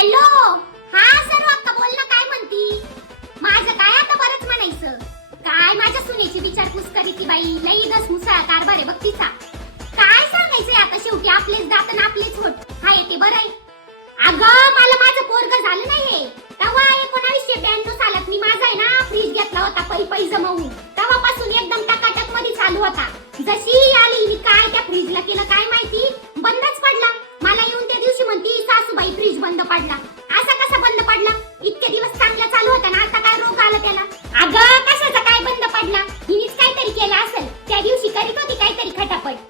Hello. हा सर्व अक्का बोल ना, काय म्हणती? माझं काय आता बरंच म्हणायचं. काय माझ्या सुनेची विचारपूस करी ती बाई, लई दस मुसळा कारभार आहे बघ तिचा. काय सांगायचंय आता, शेवटी आपलेच दात आणि आपलेच होत. हा येते बरं आहे. अगं मला माझं पोरग झालं नाहीये तेव्हा 1992 सालात मी माझा आहे ना फ्रीज घेतला होता पै जमवून. तेव्हापासून एकदम टकाटक मध्ये चालू होता. जशी आली मी काय त्या फ्रीजला केलं काय माहिती, बंदच पडला. मला येऊन त्या दिवशी म्हणती सासूबाई फ्रीज बंद पडला. असा कसा बंद पडला? इतके दिवस चांगला चालू होता ना, आता काय रोग आला त्याला? अगं कशाचा काय बंद पडला? हिनेच काहीतरी केलं असेल, त्या दिवशी करीत होती काहीतरी खटापट.